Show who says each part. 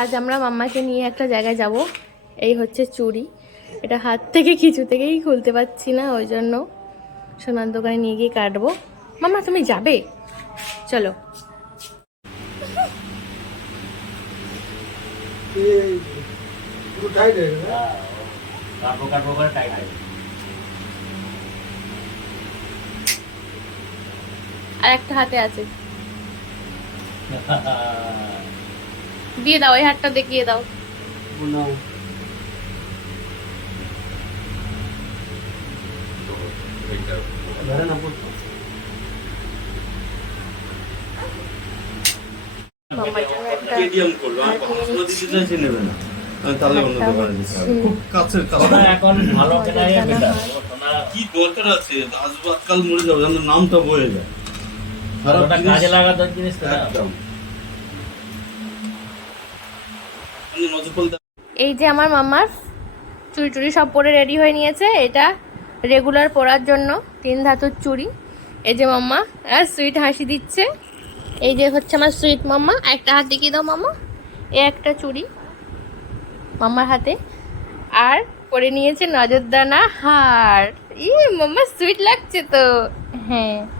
Speaker 1: আজ আমরা মাম্মাকে নিয়ে একটা জায়গায় যাব। এই হচ্ছে চুড়ি। এটা হাত থেকে কিছু থেকেই খুলতে পারছি না, ওই জন্য সোনার দোকানে নিয়ে গিয়ে কাটবো। মাম্মা, তুমি যাবে? চলো। আর একটা হাতে আছে। দিয়ে দাও এই হাতটা দেখিয়ে দাও।
Speaker 2: কি দরকার আছে? মরে যাবে নামটা বয়ে যায়।
Speaker 3: কাজে লাগানোর জিনিস
Speaker 2: একদম।
Speaker 1: এই যে আমার মাম্মার চুড়ি টুড়ি সব পরে রেডি হয়ে নিয়েছে। এটা রেগুলার পরার জন্য, তিন ধাতুর চুড়ি। এই যে মাম্মা আর সুইট হাসি দিচ্ছে। এই যে হচ্ছে আমার সুইট মাম্মা, একটা হাত দেখিয়ে দাও মাম্মা? এ একটা চুড়ি মাম্মার হাতে। আর পরে নিয়েছে নজরদানা হার। ই মাম্মা সুইট লাগছে তো। হ্যাঁ।